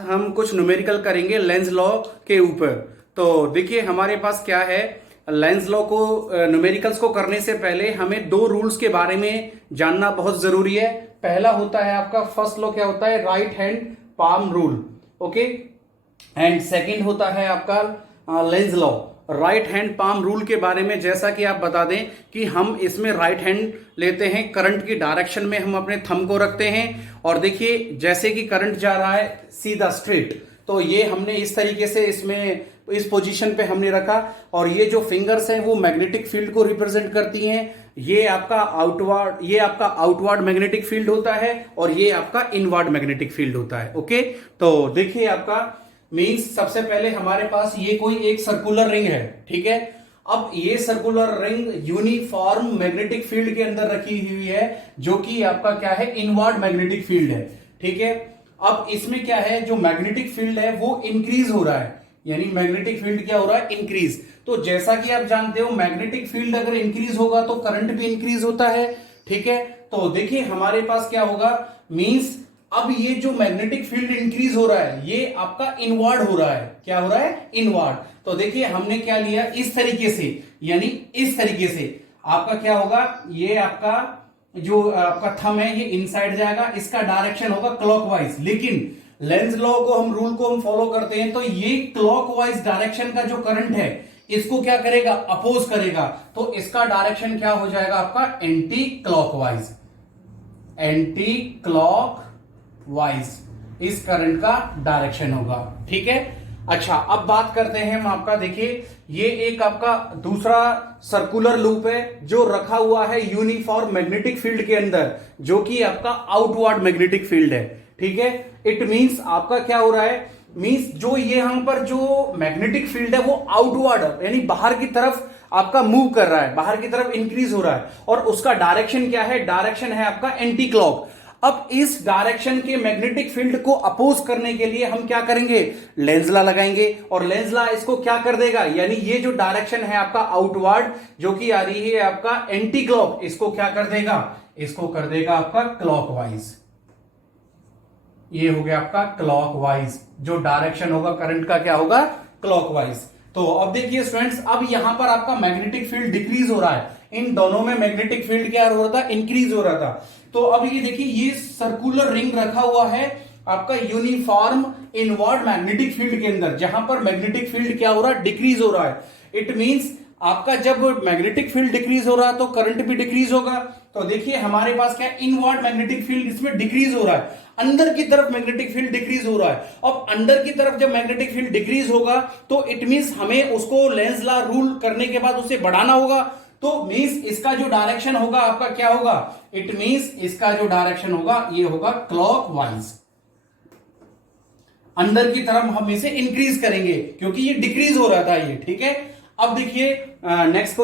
हम कुछ न्यूमेरिकल करेंगे लेंस लॉ के ऊपर। तो देखिए हमारे पास क्या है, लेंस लॉ को न्यूमेरिकल्स को करने से पहले हमें दो रूल्स के बारे में जानना बहुत जरूरी है। पहला होता है आपका फर्स्ट लॉ, क्या होता है, right hand palm rule, okay. And second होता है आपका Lenz law, right hand palm rule के बारे में जैसा कि आप बता दें कि हम इसमें राइट हैंड लेते हैं, करंट की डायरेक्शन में हम अपने थंब को रखते हैं और देखिए जैसे कि करंट जा रहा है सीधा स्ट्रेट, तो ये हमने इस तरीके से इसमें इस पोजीशन पे हमने रखा और ये जो फिंगर्स हैं वो मैग्नेटिक फील्ड को रिप्रेजेंट करती हैं। ये आपका आउटवर्ड मैग्नेटिक फील्ड होता है और ये आपका इनवर्ड मैग्नेटिक फील्ड होता है, ओके। तो देखिए आपका मींस सबसे पहले हमारे पास ये कोई एक सर्कुलर रिंग है, ठीक है। अब ये circular ring uniform magnetic field के अंदर रखी हुई है जो कि आपका क्या है, इनवर्ड मैग्नेटिक फील्ड है, ठीक है। अब इसमें क्या है, जो मैग्नेटिक फील्ड है वो इंक्रीज हो रहा है, यानी मैग्नेटिक फील्ड क्या हो रहा है, इंक्रीज। तो जैसा कि आप जानते हो मैग्नेटिक फील्ड अगर इंक्रीज होगा तो करंट भी इंक्रीज होता है, ठीक है। तो देखिए हमारे पास क्या होगा, मींस अब ये जो मैग्नेटिक फील्ड इंक्रीज हो रहा है ये आपका इनवर्ड हो रहा है, क्या हो रहा है, इनवर्ड। तो देखिए हमने क्या लिया, इस तरीके से, यानी इस तरीके से आपका क्या होगा, ये आपका जो आपका थंब है ये इनसाइड जाएगा, इसका डायरेक्शन होगा क्लॉकवाइज। लेकिन लेंस लॉ को हम फॉलो करते हैं तो ये क्लॉकवाइज डायरेक्शन का जो करंट है इसको क्या करेगा, अपोज करेगा। तो इसका डायरेक्शन क्या हो जाएगा आपका, एंटी क्लॉकवाइज, एंटी क्लॉकवाइज इस करंट का डायरेक्शन होगा, ठीक है। अच्छा अब बात करते हैं हम आपका, देखिए ये एक आपका दूसरा सर्कुलर लूप है जो रखा हुआ है यूनिफॉर्म मैग्नेटिक फील्ड के अंदर, जो कि आपका आउटवर्ड मैग्नेटिक फील्ड है, ठीक है। इट मींस आपका क्या हो रहा है, मींस जो ये यहां पर जो मैग्नेटिक फील्ड है वो आउटवर्ड यानी बाहर की तरफ आपका मूव कर रहा है, बाहर की तरफ इंक्रीज हो रहा है और उसका डायरेक्शन क्या है, डायरेक्शन है आपका एंटी क्लॉक। अब इस डायरेक्शन के मैग्नेटिक फील्ड को अपोज करने के लिए हम क्या करेंगे, लेंस लॉ लगाएंगे और लेंस लॉ इसको क्या कर देगा, यानी ये जो डायरेक्शन है आपका आउटवर्ड जो कि आ रही है आपका एंटी क्लॉक, इसको क्या कर देगा, इसको कर देगा आपका क्लॉकवाइज। ये हो गया आपका क्लॉकवाइज, जो डायरेक्शन होगा करंट का क्या होगा, क्लॉकवाइज। तो अब देखिए स्टूडेंट्स, अब यहां पर आपका मैग्नेटिक फील्ड डिक्रीज हो रहा है, इन दोनों में मैग्नेटिक फील्ड क्या हो रहा था, इंक्रीज हो रहा था। तो अब ये देखिए ये सर्कुलर रिंग रखा हुआ है आपका यूनिफॉर्म इनवर्ड मैग्नेटिक फील्ड के अंदर, जहां पर मैग्नेटिक फील्ड क्या हो रहा है, डिक्रीज हो रहा है। इट मींस आपका जब मैग्नेटिक फील्ड डिक्रीज हो रहा है तो करंट भी डिक्रीज होगा। तो देखिए हमारे पास क्या, इनवर्ड मैग्नेटिक फील्ड इसमें डिक्रीज हो रहा है, अंदर की तरफ मैग्नेटिक फील्ड डिक्रीज हो रहा है। अब अंदर की तरफ जब मैग्नेटिक फील्ड डिक्रीज होगा तो इट मींस हमें उसको लेंस लॉ रूल करने के बाद उसे बढ़ाना होगा। तो मींस इसका जो डायरेक्शन होगा आपका क्या होगा, इट मींस इसका जो डायरेक्शन होगा ये होगा क्लॉकवाइज, अंदर की तरफ हम इसे इंक्रीज करेंगे क्योंकि ये डिक्रीज हो रहा था ये, ठीक है। अब देखिए नेक्स्ट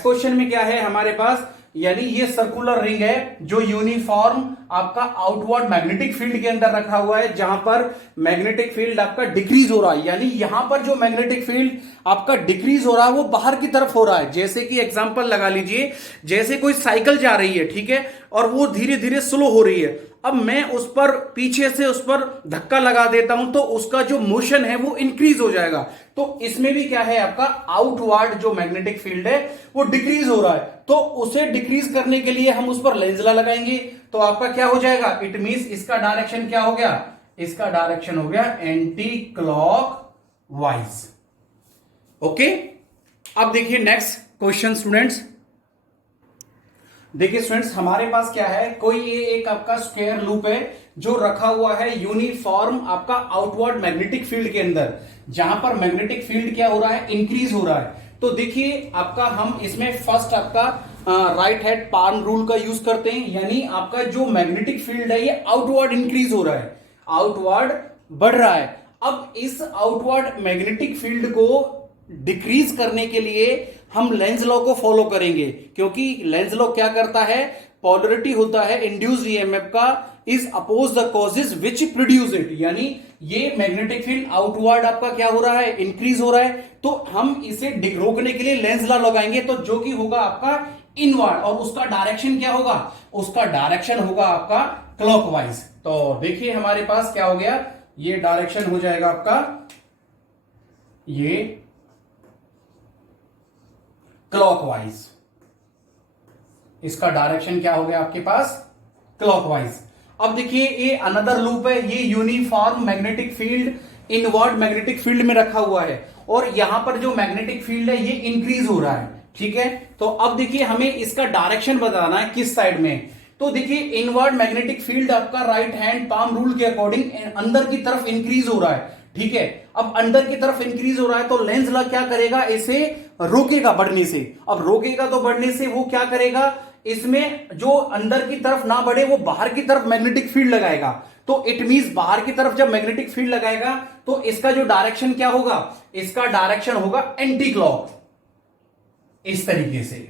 क्वेश्चन में क्या है हमारे पास, यानी ये सर्कुलर रिंग है जो यूनिफॉर्म आपका आउटवर्ड मैग्नेटिक फील्ड के अंदर रखा हुआ है, जहां पर मैग्नेटिक फील्ड आपका डिक्रीज हो रहा है, यानी यहां पर जो मैग्नेटिक फील्ड आपका डिक्रीज हो रहा है वो बाहर की तरफ हो रहा है। जैसे कि एग्जांपल लगा लीजिए, जैसे कोई साइकिल जा रही है, ठीक है, और वो धीरे धीरे स्लो हो रही है। अब मैं उस पर पीछे से उस पर धक्का लगा देता हूं तो उसका जो मोशन है वो इंक्रीज हो जाएगा। तो इसमें भी क्या है, आपका आउटवर्ड जो मैग्नेटिक फील्ड है वो डिक्रीज हो रहा है, तो उसे डिक्रीज करने के लिए हम उस पर लेंस लॉ लगाएंगे। तो आपका क्या हो जाएगा, इट मींस इसका डायरेक्शन क्या हो गया, इसका डायरेक्शन हो गया एंटी क्लॉकवाइज, ओके। अब देखिए नेक्स्ट क्वेश्चन स्टूडेंट्स, देखिए स्टूडेंट्स हमारे पास क्या है, कोई ये एक आपका स्क्वायर लूप है जो रखा हुआ है यूनिफॉर्म आपका आउटवर्ड मैग्नेटिक फील्ड के अंदर, जहां पर मैग्नेटिक फील्ड क्या हो रहा है, इंक्रीज हो रहा है। तो देखिए आपका हम इसमें फर्स्ट आपका राइट हैंड पाम रूल का यूज करते हैं, यानी आपका जो मैग्नेटिक फील्ड है ये आउटवर्ड इंक्रीज हो रहा है, आउटवर्ड बढ़ रहा है। अब इस आउटवर्ड मैग्नेटिक फील्ड को डिक्रीज करने के लिए हम लेंस लॉ को फॉलो करेंगे, क्योंकि लेंस लॉ क्या करता है, पोलरिटी होता है इंड्यूस्ड ईएमएफ का is oppose the causes which produce it, यानी ये मैग्नेटिक फील्ड आउटवर्ड आपका क्या हो रहा है, इंक्रीज हो रहा है। तो हम इसे रोकने के लिए लेंस लॉ लगाएंगे, तो जो कि होगा आपका इनवर्ड, और उसका डायरेक्शन क्या होगा, उसका डायरेक्शन होगा आपका क्लॉकवाइज। तो देखिए हमारे पास क्या हो गया, ये डायरेक्शन हो जाएगा आपका ये क्लॉकवाइज। इसका डायरेक्शन क्या हो गया आपके पास? क्लॉकवाइज। अब देखिए ये अनदर लूप है, ये uniform magnetic field inward magnetic field में रखा हुआ है और यहां पर जो मैग्नेटिक फील्ड है ये इंक्रीज हो रहा है, ठीक है। तो अब देखिए हमें इसका डायरेक्शन बताना है किस साइड में। तो देखिए इनवर्ड मैग्नेटिक फील्ड आपका राइट हैंड पाम रूल के अकॉर्डिंग अंदर की तरफ इंक्रीज हो रहा है, ठीक है। अब अंदर की तरफ इंक्रीज हो रहा है तो लेंस लॉ क्या करेगा? इसे रोकेगा बढ़ने से। अब रोकेगा तो बढ़ने से वो क्या करेगा? इसमें जो अंदर की तरफ ना बढ़े वो बाहर की तरफ मैग्नेटिक फील्ड लगाएगा। तो इट मींस बाहर की तरफ जब मैग्नेटिक फील्ड लगाएगा तो इसका जो डायरेक्शन क्या होगा? इसका डायरेक्शन होगा एंटी क्लॉक, इस तरीके से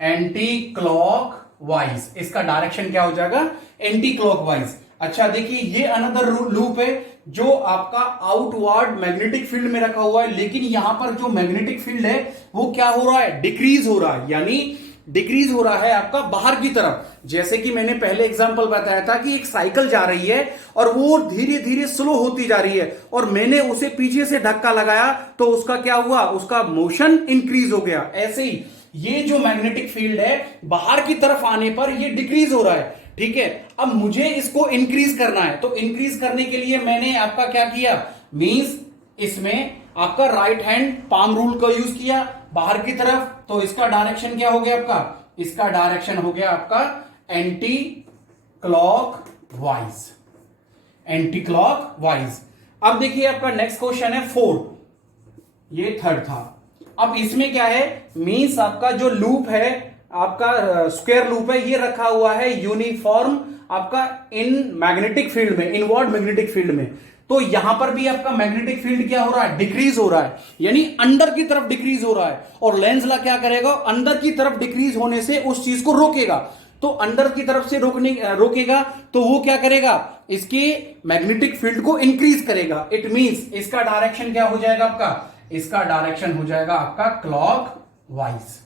एंटी क्लॉक वाइज। इसका डायरेक्शन क्या हो जाएगा? Anti clock wise. अच्छा देखिए ये अनदर लूप है जो आपका आउटवर्ड मैग्नेटिक फील्ड में रखा हुआ है, लेकिन यहां पर जो मैग्नेटिक फील्ड है वो क्या हो रहा है? डिक्रीज हो रहा है, यानी डिक्रीज हो रहा है आपका बाहर की तरफ। जैसे कि मैंने पहले एग्जांपल बताया था कि एक साइकिल जा रही है और वो धीरे धीरे स्लो होती जा रही है और मैंने उसे पीछे से धक्का लगाया तो उसका क्या हुआ? उसका मोशन इंक्रीज हो गया। ऐसे ही ये जो मैग्नेटिक फील्ड है बाहर की तरफ आने पर ये डिक्रीज हो रहा है, ठीक है। अब मुझे इसको इंक्रीज करना है, तो इंक्रीज करने के लिए मैंने आपका क्या किया? मींस इसमें आपका राइट हैंड पाम रूल का यूज किया बाहर की तरफ। तो इसका डायरेक्शन क्या हो गया आपका? इसका डायरेक्शन हो गया आपका anti clock wise, anti clock wise. अब देखिए आपका नेक्स्ट क्वेश्चन है 4, ये थर्ड था। अब इसमें क्या है? मींस आपका जो लूप है आपका स्क्वायर लूप है, ये रखा हुआ है यूनिफॉर्म आपका इन मैग्नेटिक फील्ड में, इनवर्ड मैग्नेटिक फील्ड में। तो यहां पर भी आपका मैग्नेटिक फील्ड क्या हो रहा है? डिक्रीज हो रहा है, यानी अंदर की तरफ डिक्रीज हो रहा है। और लेंस ला क्या करेगा? अंदर की तरफ डिक्रीज होने से उस चीज को रोकेगा। तो अंदर की तरफ से रोकेगा तो वो क्या करेगा? इसके मैग्नेटिक फील्ड को इंक्रीज करेगा। इट मींस इसका डायरेक्शन क्या हो जाएगा आपका? इसका डायरेक्शन हो जाएगा आपका क्लॉक वाइज।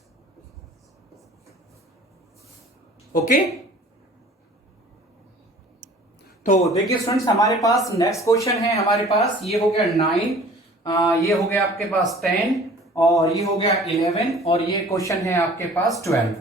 ओके, तो देखिए स्टूडेंट्स हमारे पास नेक्स्ट क्वेश्चन है, हमारे पास ये हो गया 9, ये हो गया आपके पास 10 और ये हो गया 11 और ये क्वेश्चन है आपके पास 12।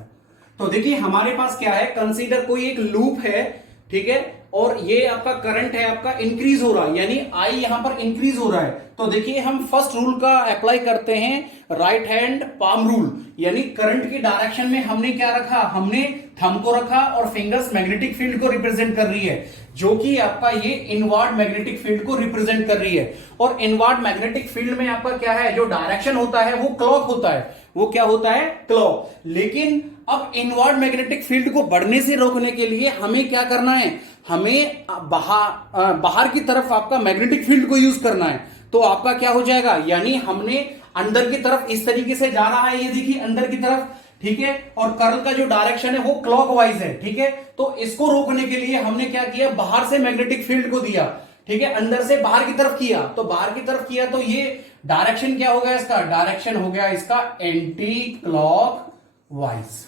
तो देखिए हमारे पास क्या है? कंसीडर कोई एक लूप है, ठीक है, और ये आपका करंट है आपका इंक्रीज हो रहा है, यानी आई यहां पर इंक्रीज हो रहा है। तो देखिए हम फर्स्ट रूल का अप्लाई करते हैं, राइट हैंड पाम रूल, यानी करंट की डायरेक्शन में हमने क्या रखा? हमने थंब को रखा और फिंगर्स मैग्नेटिक फील्ड को रिप्रेजेंट कर रही है, जो कि आपका ये इनवर्ड मैग्नेटिक फील्ड को रिप्रेजेंट कर रही है। और इनवर्ड मैग्नेटिक फील्ड में आपका क्या है? जो डायरेक्शन होता है वो क्लॉक होता है, वो क्या होता है? क्लॉक। लेकिन अब इनवर्ड मैग्नेटिक फील्ड को बढ़ने से रोकने के लिए हमें क्या करना है? हमें बाहर की तरफ आपका मैग्नेटिक फील्ड को यूज करना है। तो आपका क्या हो जाएगा? यानी हमने अंदर की तरफ इस तरीके से जा रहा है, ये देखिए अंदर की तरफ, ठीक है, और कर्ल का जो डायरेक्शन है वो क्लॉकवाइज है, ठीक है। तो इसको रोकने के लिए हमने क्या किया? बाहर से मैग्नेटिक फील्ड को दिया, ठीक है, अंदर से बाहर की तरफ किया। तो बाहर की तरफ किया तो ये डायरेक्शन क्या हो गया? इसका डायरेक्शन हो गया इसका एंटी क्लॉक वाइज।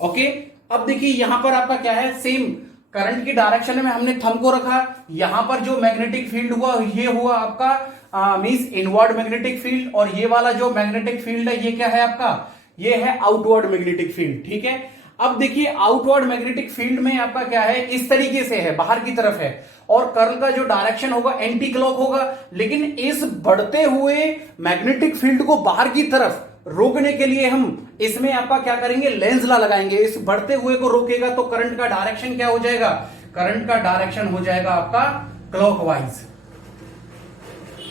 ओके, अब देखिए यहां पर आपका क्या है? सेम करंट की डायरेक्शन में हमने थंब को रखा, यहां पर जो मैग्नेटिक फील्ड हुआ ये हुआ आपका मींस इनवर्ड मैग्नेटिक फील्ड, और ये वाला जो मैग्नेटिक फील्ड है ये क्या है आपका? ये है आउटवर्ड मैग्नेटिक फील्ड, ठीक है। अब देखिए आउटवर्ड मैग्नेटिक फील्ड में आपका क्या है? इस तरीके से है, बाहर की तरफ है, और कर्ल का जो डायरेक्शन होगा एंटी क्लॉक होगा। लेकिन इस बढ़ते हुए मैग्नेटिक फील्ड को बाहर की तरफ रोकने के लिए हम इसमें आपका क्या करेंगे? लेंस ला लगाएंगे। इस बढ़ते हुए को रोकेगा तो करंट का डायरेक्शन क्या हो जाएगा? करंट का डायरेक्शन हो जाएगा आपका क्लॉकवाइज।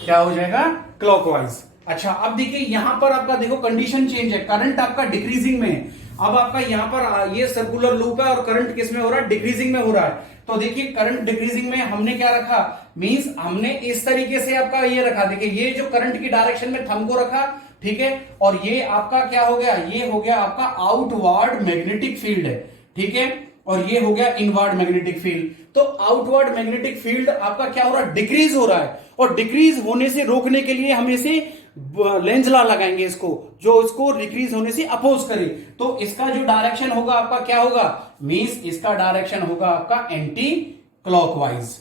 क्या हो जाएगा? क्लॉकवाइज। अच्छा अब देखिए यहां पर आपका देखो कंडीशन चेंज है, करंट आपका डिक्रीजिंग में है। अब आपका यहां पर ये सर्कुलर लूप है और करंट किस में हो रहा है? डिक्रीजिंग में हो रहा है। तो देखिए करंट डिक्रीजिंग में हमने क्या रखा? मींस हमने इस तरीके से आपका ये रखा, देखिए ये जो करंट की डायरेक्शन में थंब को रखा, ठीक है, और ये आपका क्या हो गया? ये हो गया आपका आउटवर्ड मैग्नेटिक फील्ड है, ठीक है, और ये हो गया इनवर्ड मैग्नेटिक फील्ड। तो आउटवर्ड मैग्नेटिक फील्ड आपका क्या हो रहा है? डिक्रीज हो रहा है, और डिक्रीज होने से रोकने के लिए हम इसे लेंस ला लगाएंगे, इसको जो इसको डिक्रीज होने से अपोज करे। तो इसका जो डायरेक्शन होगा आपका क्या होगा? मींस इसका डायरेक्शन होगा आपका एंटी क्लॉकवाइज,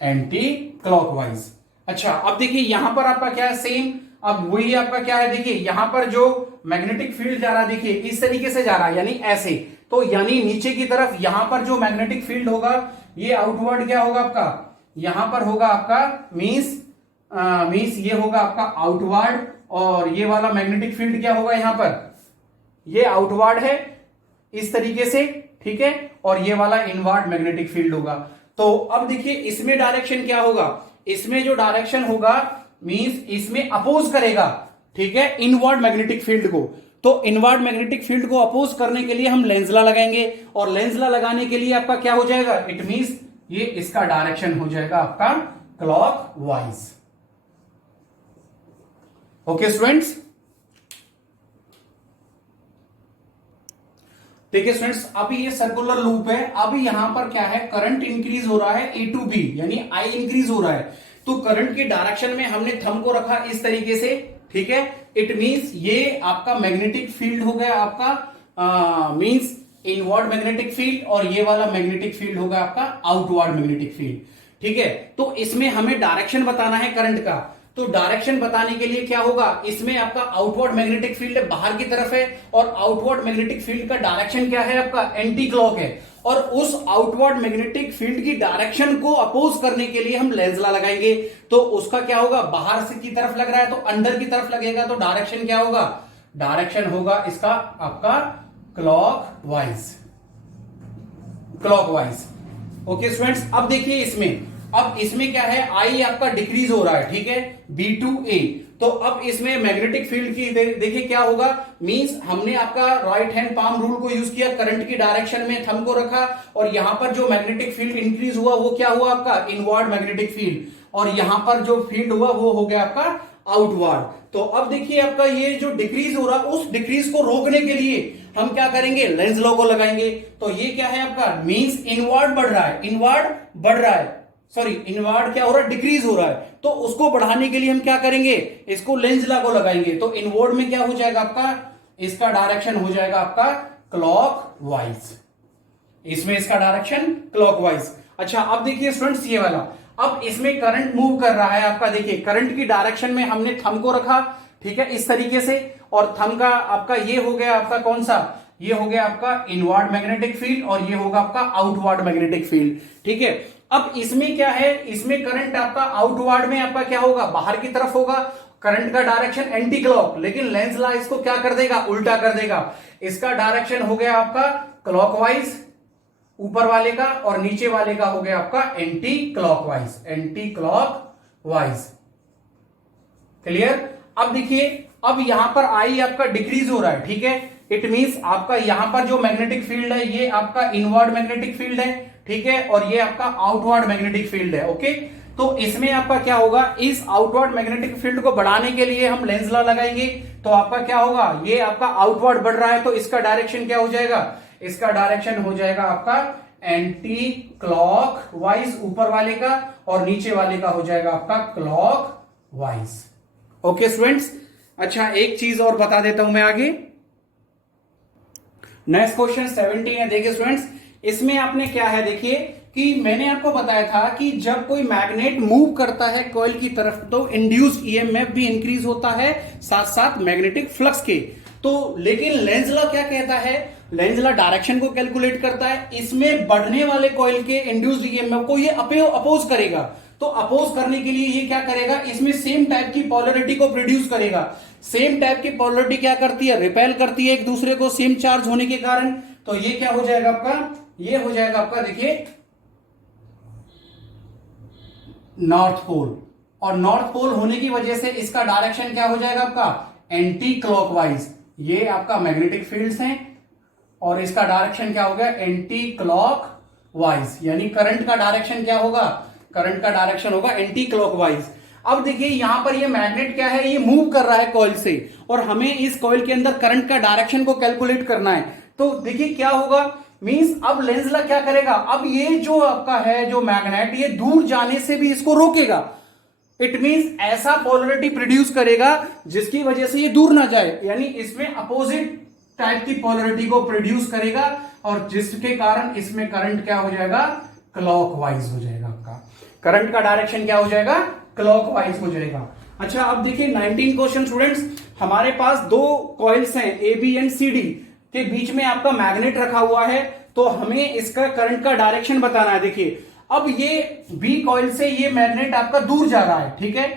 एंटी क्लॉकवाइज। अच्छा, अब देखिए यहां पर आपका क्या है, सेम। अब वही आपका क्या है, देखिए यहां पर जो मैग्नेटिक फील्ड जा रहा है, देखिए इस तरीके से जा रहा है, यानी ऐसे। तो यानी नीचे की तरफ यहां पर जो मैग्नेटिक फील्ड होगा, ये आउटवर्ड क्या होगा आपका, यहां पर होगा आपका मीन्स ये होगा आपका आउटवर्ड, और ये वाला मैग्नेटिक फील्ड क्या होगा यहां पर, ये आउटवर्ड है इस तरीके से, ठीक है, और ये वाला इनवर्ड मैग्नेटिक फील्ड होगा। तो अब देखिए इसमें डायरेक्शन क्या होगा, इसमें जो डायरेक्शन होगा मींस इसमें अपोज करेगा, ठीक है, इनवर्ड मैग्नेटिक फील्ड को। तो इनवर्ड मैग्नेटिक फील्ड को अपोज करने के लिए हम लेंसला लगाएंगे, और लेंसला लगाने के लिए आपका क्या हो जाएगा, इट मींस ये इसका डायरेक्शन हो जाएगा आपका क्लॉकवाइज। ओके स्टूडेंट्स, देखिए स्टूडेंट्स, अभी ये सर्कुलर लूप है, अभी यहां पर क्या है, करंट इंक्रीज हो रहा है ए टू बी, यानी आई इंक्रीज हो रहा है। तो करंट की डायरेक्शन में हमने थंब को रखा इस तरीके से, ठीक है, इट मींस ये आपका मैग्नेटिक फील्ड हो गया आपका मींस इनवर्ड मैग्नेटिक फील्ड, और ये वाला मैग्नेटिक फील्ड होगा आपका आउटवर्ड मैग्नेटिक फील्ड, ठीक है। तो इसमें हमें डायरेक्शन बताना है करंट का। तो डायरेक्शन बताने के लिए क्या होगा, इसमें आपका आउटवर्ड मैग्नेटिक फील्ड बाहर की तरफ है, और आउटवर्ड मैग्नेटिक फील्ड का डायरेक्शन क्या है आपका, एंटी क्लॉक है। और उस आउटवर्ड मैग्नेटिक फील्ड की डायरेक्शन को अपोज करने के लिए हम लेंसला लगाएंगे। तो उसका क्या होगा, बाहर से की तरफ लग रहा है तो अंदर की तरफ लगेगा, तो डायरेक्शन क्या होगा, डायरेक्शन होगा इसका आपका क्लॉकवाइज, क्लॉकवाइज। ओके स्टूडेंट्स, अब देखिए इसमें, अब इसमें क्या है, आई आपका डिक्रीज हो रहा है, ठीक है, बी टू ए। तो अब इसमें मैग्नेटिक फील्ड की देखिए क्या होगा, मींस हमने आपका राइट हैंड पाम रूल को यूज किया, करंट की डायरेक्शन में थंब को रखा, और यहां पर जो मैग्नेटिक फील्ड इंक्रीज हुआ वो क्या हुआ आपका, इनवर्ड मैग्नेटिक फील्ड, और यहां पर जो फील्ड हुआ वो हो गया आपका आउटवर्ड। तो अब देखिए आपका ये जो डिक्रीज हो रहा है, उस डिक्रीज को रोकने के लिए हम क्या करेंगे, लेंस लॉ को लगाएंगे। तो ये क्या है आपका, मींस इनवर्ड बढ़ रहा है, इनवर्ड बढ़ रहा है, सॉरी इनवर्ड क्या हो रहा है, डिक्रीज हो रहा है। तो उसको बढ़ाने के लिए हम क्या करेंगे, इसको लेंस लॉ को लगाएंगे। तो इनवर्ड में क्या हो जाएगा आपका, इसका डायरेक्शन हो जाएगा आपका क्लॉकवाइज, इसमें इसका डायरेक्शन क्लॉकवाइज। अच्छा, अब देखिए स्टूडेंट्स ये वाला, अब इसमें करंट मूव कर रहा है आपका, देखिए करंट की डायरेक्शन में हमने थंब को रखा, ठीक है, इस तरीके से, और थंब का आपका ये हो गया आपका कौन सा, ये हो गया आपका इनवर्ड मैग्नेटिक फील्ड, और ये होगा आपका आउटवर्ड मैग्नेटिक फील्ड, ठीक है। अब इसमें क्या है, इसमें करंट आपका आउटवर्ड में आपका क्या होगा, बाहर की तरफ होगा, करंट का डायरेक्शन एंटी क्लॉक, लेकिन लेंस लॉ इसको क्या कर देगा, उल्टा कर देगा। इसका डायरेक्शन हो गया आपका क्लॉकवाइज ऊपर वाले का, और नीचे वाले का हो गया आपका anti clockwise, anti clockwise. Clear. अब देखिए, अब यहां पर आई आपका डिक्रीज हो रहा है, ठीक है, इट मींस आपका यहां पर जो मैग्नेटिक फील्ड है ये आपका इनवर्ड मैग्नेटिक फील्ड है, ठीक है, और ये आपका आउटवर्ड मैग्नेटिक फील्ड है। ओके, तो इसमें आपका क्या होगा, इस आउटवर्ड मैग्नेटिक फील्ड को बढ़ाने के लिए हम लेंस लॉ लगाएंगे। तो आपका क्या होगा, ये आपका आउटवर्ड बढ़ रहा है, तो इसका डायरेक्शन क्या हो जाएगा, इसका डायरेक्शन हो जाएगा आपका एंटी क्लॉकवाइज ऊपर वाले का, और नीचे वाले का हो जाएगा आपका क्लॉकवाइज। ओके स्टूडेंट्स, अच्छा एक चीज और बता देता हूं मैं आगे। नेक्स्ट क्वेश्चन 17 है, देखिए स्टूडेंट्स, इसमें आपने क्या है, देखिए कि मैंने आपको बताया था कि जब कोई मैग्नेट मूव करता है कॉइल की तरफ तो इंड्यूस ईएमएफ भी इंक्रीज होता है, साथ साथ मैग्नेटिक फ्लक्स के। तो लेकिन लेंस लॉ क्या कहता है, लेंस लॉ डायरेक्शन को कैलकुलेट करता है, इसमें बढ़ने वाले कॉइल के इंड्यूस्ड ईएमएफ को ये अपोज करेगा। तो अपोज करने के लिए ये क्या करेगा, इसमें सेम टाइप की पोलरिटी को प्रोड्यूस करेगा। सेम टाइप की पोलरिटी क्या करती है, रिपेल करती है एक दूसरे को सेम चार्ज होने के कारण। तो ये क्या हो जाएगा आपका, ये हो जाएगा आपका देखिए नॉर्थ पोल, और नॉर्थ पोल होने की वजह से इसका डायरेक्शन क्या हो जाएगा आपका एंटी क्लॉकवाइज। ये आपका मैग्नेटिक फील्ड्स हैं, और इसका डायरेक्शन क्या हो गया एंटी क्लॉकवाइज, यानी करंट का डायरेक्शन क्या होगा, करंट का डायरेक्शन होगा एंटी क्लॉकवाइज। अब देखिए यहां पर ये मैग्नेट क्या है, ये मूव कर रहा है कॉइल से, और हमें इस कॉइल के अंदर करंट का डायरेक्शन को कैलकुलेट करना है। तो देखिए क्या होगा, मींस अब लेंस लॉ क्या करेगा, अब ये जो आपका है जो मैग्नेट, ये दूर जाने से भी इसको रोकेगा। इट मींस ऐसा पोलरिटी प्रोड्यूस करेगा जिसकी वजह से ये दूर ना जाए, यानी इसमें अपोजिट टाइप की पोलरिटी को प्रोड्यूस करेगा, और जिसके कारण इसमें करंट क्या हो जाएगा, क्लॉकवाइज हो जाएगा। आपका करंट का डायरेक्शन क्या हो जाएगा, क्लॉकवाइज हो जाएगा। अच्छा अब देखिए 19 क्वेश्चन स्टूडेंट्स, हमारे पास दो कॉइल्स हैं A B and C D, के बीच में आपका मैग्नेट रखा हुआ है, तो हमें इसका करंट का डायरेक्शन बताना है। देखिए अब ये बी कॉइल से ये मैग्नेट आपका दूर जा रहा है, ठीक है,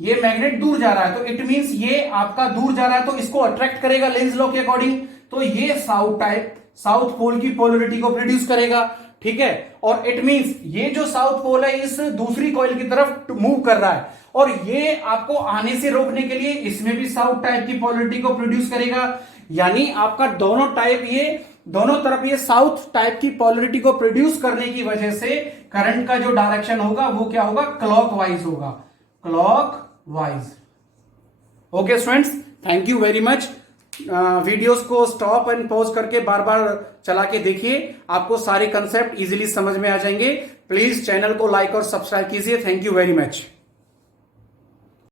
ये मैग्नेट दूर जा रहा है, तो इट मींस ये आपका दूर जा रहा है, तो इसको अट्रैक्ट करेगा लेंज लॉ के अकॉर्डिंग, तो ये साउथ पोल की पोलरिटी को प्रोड्यूस करेगा, ठीक है। और इट मींस ये जो साउथ पोल है इस दूसरी कॉइल की तरफ मूव कर रहा है, और ये आपको आने से रोकने के लिए इसमें भी साउथ टाइप की पोलरिटी को प्रोड्यूस करेगा, यानी आपका दोनों तरफ ये साउथ टाइप की पोलरिटी को प्रोड्यूस करने की वजह से करंट का जो डायरेक्शन होगा वो क्या होगा, क्लॉकवाइज होगा, clockwise. Okay students, thank you very much. Videos को स्टॉप एंड पॉज करके बार बार चला के देखिए, आपको सारे कंसेप्ट इजीली समझ में आ जाएंगे। प्लीज चैनल को लाइक और सब्सक्राइब कीजिए। Thank you very much.